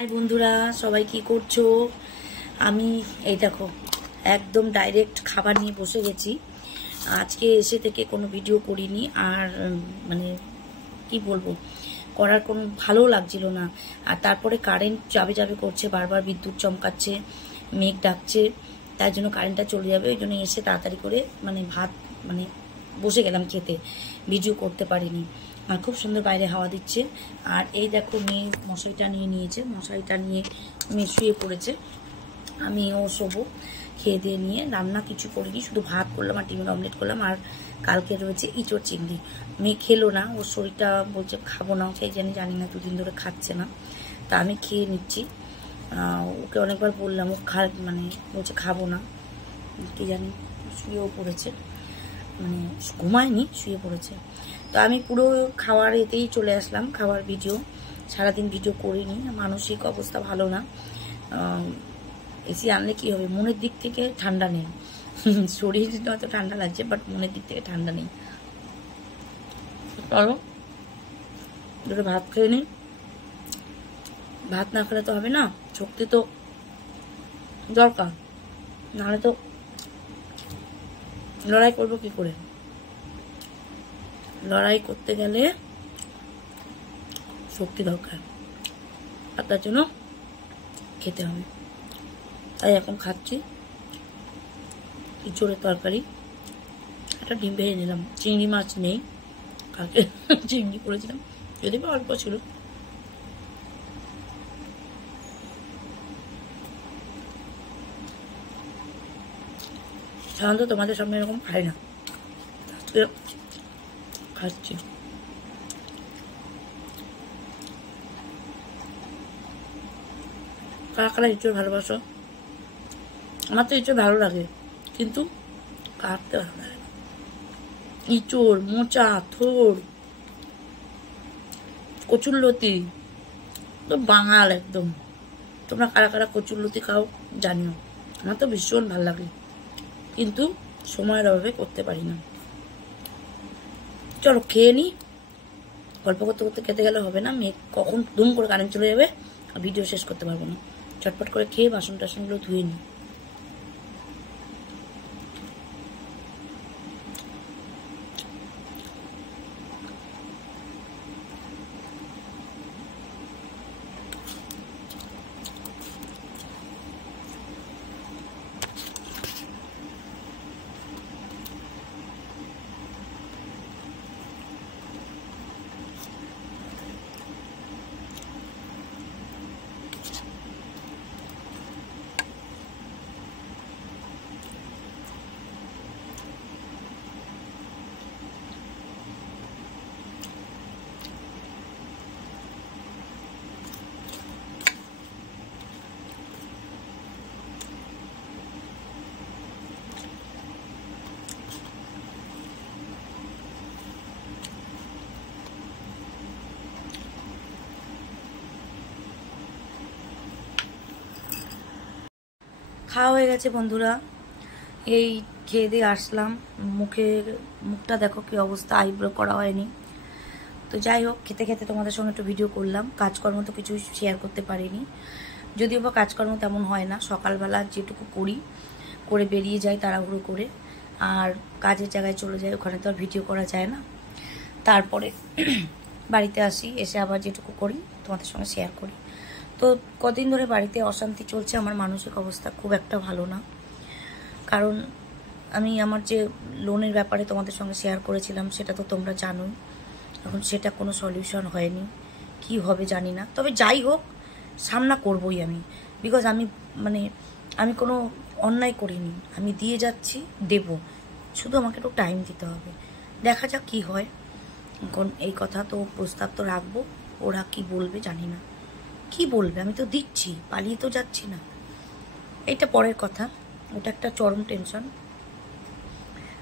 High বন্ধুরা, সবাই কি করছো? আমি এই দেখো একদম ডাইরেক্ট খাবার নিয়ে বসে গেছি। আজকে এসে থেকে কোনো ভিডিও করিনি, আর মানে কি বলবো, করার কোনো ভালো লাগছিল না। আর তারপরে কারেন্ট যাবে যাবে করছে, বারবার বিদ্যুৎ চমকাচ্ছে, মেঘ ডাকছে, তার জন্য কারেন্টটা চলে যাবে। ওই জন্য এসে তাড়াতাড়ি করে ভাত বসে গেলাম খেতে, ভিডিও করতে পারিনি। আর খুব সুন্দর বাইরে হাওয়া দিচ্ছে। আর এই দেখো মেয়ে মশারিটা নিয়ে নিয়েছে, মশারিটা নিয়ে মেয়ে শুয়ে পড়েছে, আমিও শোবো। খেয়ে দিয়ে নিয়ে রান্না কিছু করিনি, শুধু ভাত করলাম আর ডিমের অমলেট করলাম। আর কালকে রয়েছে ইঁচড় চিংড়ি। মেয়ে খেলো না, ওর শরীরটা বলছে খাবো না, সেই জানি না, দুদিন ধরে খাচ্ছে না। তা আমি খেয়ে নিচ্ছি। ওকে অনেকবার বললাম, ও বলছে খাবো না, কি জানি শুয়েও পড়েছে, ঘুমায়নি, শুয়ে পড়েছে। তো আমি পুরো খাওয়ার এতেই চলে আসলাম, খাওয়ার ভিডিও। সারাদিন ভিডিও করিনি, মানসিক অবস্থা ভালো না। এসি আনলে কি হবে, মনের দিক থেকে ঠান্ডা নেই। শরীর হয়তো ঠান্ডা লাগছে, বাট মনের দিক থেকে ঠান্ডা নেই। চলো দুটো ভাত খেয়ে নিই। ভাত না খেলে তো হবে না, শক্তি তো দরকার, নাহলে তো লড়াই করবো কি করে? লড়াই করতে গেলে শক্তি দরকার, আর তার জন্য খেতে হবে। তাই এখন খাচ্ছি ইঁচড়ের তরকারি, একটা ডিম ভেজে নিলাম। চিংড়ি মাছ নেই, কালকে চিংড়ি করেছিলাম, যদি বা অল্প ছিল। সাধারণত তোমাদের সামনে এরকম খাই না, আজকে খাচ্ছি। কারা কারা ইঁচড় ভালোবাসো? আমার তো ইঁচড় ভালো লাগে, কিন্তু কাটতে ভালো লাগে না। ইঁচড়, মোচা, থোড়, কচুরলতি তো বাঙাল একদম। তোমরা কারা কারা কচুরলতি খাও জানিও। আমার তো ভীষণ ভালো লাগে, কিন্তু সময়ের অভাবে করতে পারি না। চলো খেয়ে নি, গল্প করতে করতে খেতে গেলে হবে না, মেয়ে কখন দুম করে কারেন্ট চলে যাবে, আর ভিডিও শেষ করতে পারবো না। চটপট করে খেয়ে বাসন টাসনগুলো ধুয়ে নিই। খাওয়া হয়ে গেছে বন্ধুরা, এই খেয়ে দিয়ে আসলাম। মুখটা দেখো কি অবস্থা, আইব্রো করা হয়নি। তো যাই হোক, খেতে খেতে তোমাদের সঙ্গে একটু ভিডিও করলাম। কাজকর্ম তো কিছু শেয়ার করতে পারিনি, যদিও বা কাজকর্ম তেমন হয় না। সকালবেলা যেটুকু করি, করে বেরিয়ে যাই তাড়াহুড়ো করে, আর কাজের জায়গায় চলে যাই, ওখানে তো আর ভিডিও করা যায় না। তারপরে বাড়িতে আসি, এসে আবার যেটুকু করি তোমাদের সঙ্গে শেয়ার করি। তো কদিন ধরে বাড়িতে অশান্তি চলছে, আমার মানসিক অবস্থা খুব একটা ভালো না। কারণ আমি আমার যে লোনের ব্যাপারে তোমাদের সঙ্গে শেয়ার করেছিলাম, সেটা তো তোমরা জানোই। এখন সেটা কোনো সলিউশন হয়নি, কি হবে জানি না। তবে যাই হোক, সামনা করবই আমি, বিকজ আমি কোনো অন্যায় করিনি, আমি দিয়ে যাচ্ছি, দেব, শুধু আমাকে একটু টাইম দিতে হবে। দেখা যাক কি হয়। এখন এই কথা তো প্রস্তাব তো রাখবো, ওরা কি বলবে জানি না। কি বলবে, আমি তো দিচ্ছি, পালিয়ে তো যাচ্ছি না। এটা পরের কথা, ওটা একটা চরম টেনশন।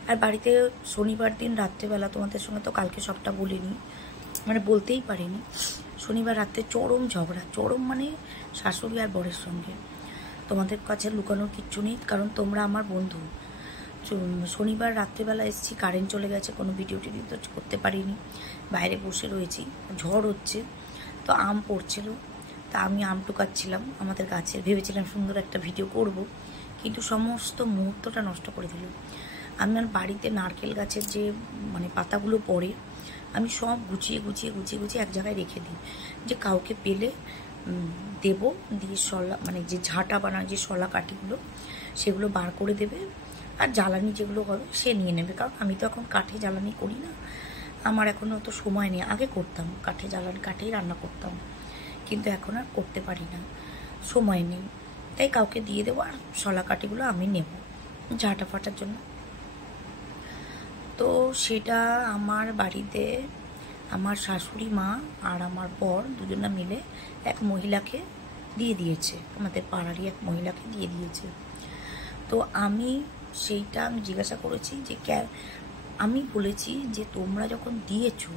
আর বাড়িতে শনিবার দিন রাত্রেবেলা, তোমাদের সঙ্গে তো কালকে সবটা বলিনি, বলতেই পারিনি, শনিবার রাত্রে চরম ঝগড়া, চরম শাশুড়ি আর বরের সঙ্গে। তোমাদের কাছে লুকানোর কিচ্ছু নেই, কারণ তোমরা আমার বন্ধু। শনিবার রাত্রেবেলা এসেছি, কারেন্ট চলে গেছে, কোনো ভিডিও টিডিও তো করতে পারিনি, বাইরে বসে রয়েছি, ঝড় হচ্ছে, তো আম পড়ছিল, তা আমি আম টুকাচ্ছিলাম আমাদের গাছের, ভেবেছিলাম সুন্দর একটা ভিডিও করব, কিন্তু সমস্ত মুহূর্তটা নষ্ট করে দিল। আমার বাড়িতে নারকেল গাছের যে মানে পাতাগুলো পড়ে আমি সব গুছিয়ে গুছিয়ে গুছিয়ে গুছিয়ে এক জায়গায় রেখে দিই, যে কাউকে পেলে দেব, দিয়ে শলা মানে যে ঝাঁটা বানায় যে শলা কাঠিগুলো সেগুলো বার করে দেবে, আর জ্বালানি যেগুলো হবে সে নিয়ে নেবে। কারণ আমি তো এখন কাঠে জ্বালানি করি না, আমার এখন অত সময় নেই। আগে করতাম, কাঠে জ্বালানি, কাঠেই রান্না করতাম, কিন্তু এখন আর করতে পারি না, সময় নেই। তাই কাউকে দিয়ে দেবো, আর শলা কাঠিগুলো আমি নেব ঝাঁটা ফাটার জন্য। তো সেটা আমার বাড়িতে আমার শাশুড়ি মা আর আমার বর দুজনা মিলে এক মহিলাকে দিয়ে দিয়েছে, আমাদের পাড়ারই এক মহিলাকে দিয়ে দিয়েছে। তো আমি সেইটা আমি জিজ্ঞাসা করেছি যে আমি বলেছি যে তোমরা যখন দিয়েছো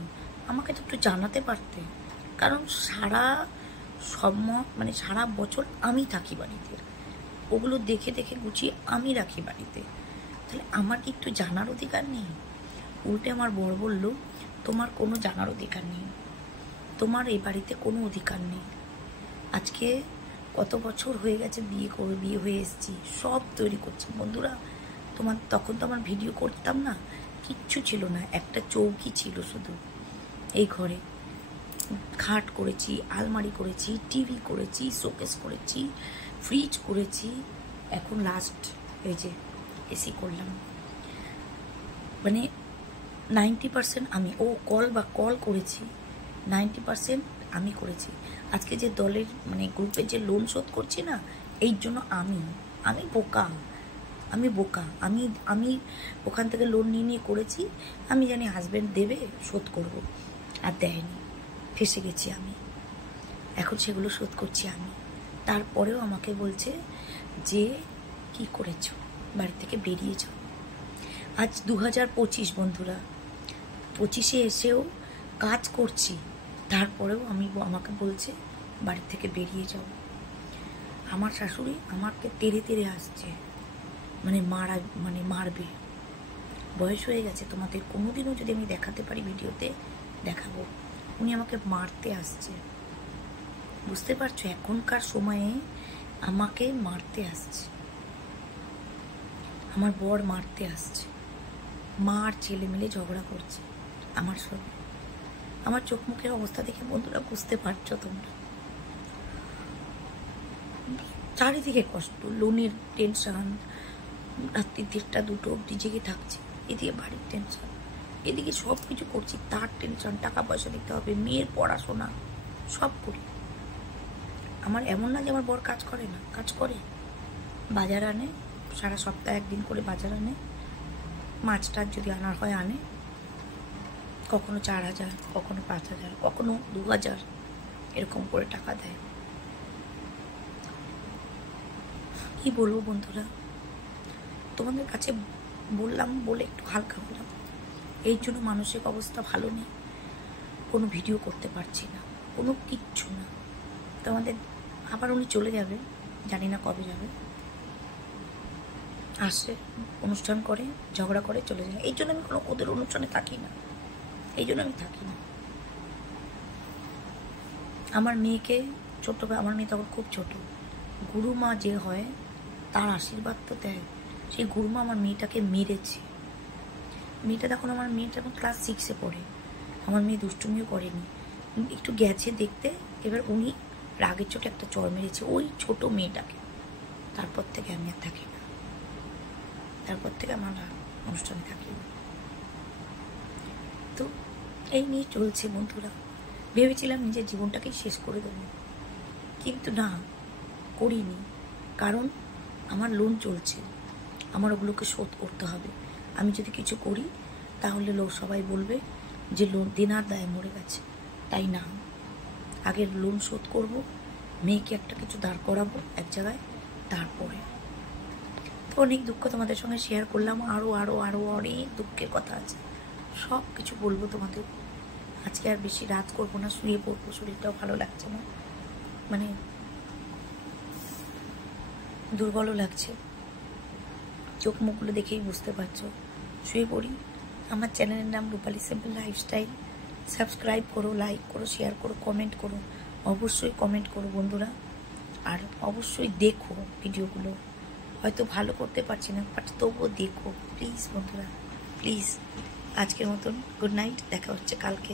আমাকে তো একটু জানাতে পারতে, কারণ মানে সারা বছর আমি থাকি বাড়িতে, ওগুলো দেখে দেখে গুছিয়ে আমি রাখি বাড়িতে, তাহলে আমার কি একটু জানার অধিকার নেই? উল্টে আমার বর বলল, তোমার কোনো জানার অধিকার নেই, তোমার এই বাড়িতে কোনো অধিকার নেই। আজকে কত বছর হয়ে গেছে বিয়ে হয়ে এসেছি, সব তৈরি করছি বন্ধুরা। তখন তো আমার ভিডিও করতাম না, কিচ্ছু ছিল না, একটা চৌকি ছিল শুধু এই ঘরে। খাট করেছি, আলমারি করেছি, টিভি করেছি, শোকেস করেছি, ফ্রিজ করেছি, এখন লাস্ট এই যে এসি করলাম। মানে 90% আমি কল করেছি, 90% আমি করেছি। আজকে যে দলের মানে গ্রুপে যে লোন শোধ করছি না, এই জন্য আমি বোকা, আমি ওখান থেকে লোন নিয়ে করেছি। আমি জানি হাজব্যান্ড দেবে, শোধ করব, আর দেয়নি, ফেসে গেছি আমি। এখন সেগুলো শোধ করছি আমি। তারপরেও আমাকে বলছে যে কি করেছো, বাড়ি থেকে বেরিয়ে যাও। আজ 2025 বন্ধুরা, 25-এ এসেও কাজ করছি, তারপরেও আমাকে বলছে বাড়ি থেকে বেরিয়ে যাও। আমার শাশুড়ি আমাকে তেড়ে তেড়ে আসছে, মানে মারবে। বয়স হয়ে গেছে, তোমাদের কোনোদিনও যদি আমি দেখাতে পারি ভিডিওতে দেখাবো। উনি আমাকে মারতে আসছে, বুঝতে পারছো? এখনকার সময়ে আমাকে মারতে আসছে, আমার বর মারতে আসছে, মা আর ছেলে মিলে ঝগড়া করছে আমার সঙ্গে। আমার চোখ মুখের অবস্থা দেখে বন্ধুরা বুঝতে পারছো তোমরা, চারিদিকে কষ্ট, লোনের টেনশন, রাত্রি 1টা 2টো অবধি জেগে থাকছি, এদিকে বাড়ির টেনশন, এদিকে সব কিছু করছি, তার টেনশন, টাকা পয়সা দিতে হবে, মেয়ের পড়াশোনা, সব করি। আমার এমন না যে আমার বর কাজ করে না, কাজ করে, বাজার আনে, সারা সপ্তাহে একদিন করে বাজার আনে, মাছ টাছ যদি আনার হয় আনে, কখনো 4,000, কখনো 5,000, কখনো 2,000, এরকম করে টাকা দেয়। কি বলবো বন্ধুরা, তোমাদের কাছে বললাম বলে একটু হালকা হলাম। এই জন্য মানসিক অবস্থা ভালো নেই, কোনো ভিডিও করতে পারছি না, কোনো কিচ্ছু না। তোমাদের আবার উনি চলে যাবে, জানি না কবে যাবে, আসে অনুষ্ঠান করে, ঝগড়া করে চলে যায়। এই জন্য আমি কোনো ওদের অনুষ্ঠানে থাকি না, এই জন্য আমি থাকি না। আমার মেয়েকে আমার মেয়ে তখন খুব ছোট, গুরুমা যে হয় তার আশীর্বাদ তো দেয়, সেই গুরুমা আমার মেয়েটাকে মেরেছে। মেয়েটা তখন আমার মেয়েটা এখন ক্লাস 6-এ পড়ে, আমার মেয়ে দুষ্টুমিও করেনি, একটু গেছে দেখতে, এবার উনি রাগের চোটে একটা চড় মেরেছে ওই ছোট মেয়েটাকে। তারপর থেকে আমি আর থাকি না, তারপর থেকে আমার অনুষ্ঠানে থাকি না। তো এই নিয়ে চলছে বন্ধুরা। ভেবেছিলাম নিজের জীবনটাকেই শেষ করে দেবো, কিন্তু না, করিনি, কারণ আমার লোন চলছে, আমার ওগুলোকে শোধ করতে হবে। আমি যদি কিছু করি তাহলে সবাই বলবে যে লোন দেনার দায়ে মরে গেছে। তাই না, আগের লোন শোধ করব, মেয়েকে একটা কিছু দাঁড় করাবো এক জায়গায়, তারপরে। তো অনেক দুঃখ তোমাদের সঙ্গে শেয়ার করলাম, আরও আরও আরও অনেক দুঃখের কথা আছে, সব কিছু বলবো তোমাদের। আজকে আর বেশি রাত করবো না, শুয়ে পড়বো, শরীরটাও ভালো লাগছে না, মানে দুর্বলও লাগছে, চোখ মুখগুলো দেখেই বুঝতে পারছো। শুয়ে পড়ি। আমার চ্যানেলের নাম রূপালী সিম্পল লাইফস্টাইল। সাবস্ক্রাইব করো, লাইক করো, শেয়ার করো, কমেন্ট করো, অবশ্যই কমেন্ট করো বন্ধুরা, আর অবশ্যই দেখো ভিডিওগুলো। হয়তো ভালো করতে পারছি না, বাট তবুও দেখো প্লিজ বন্ধুরা, প্লিজ। আজকের মতন গুড নাইট, দেখা হচ্ছে কালকে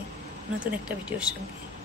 নতুন একটা ভিডিওর সঙ্গে।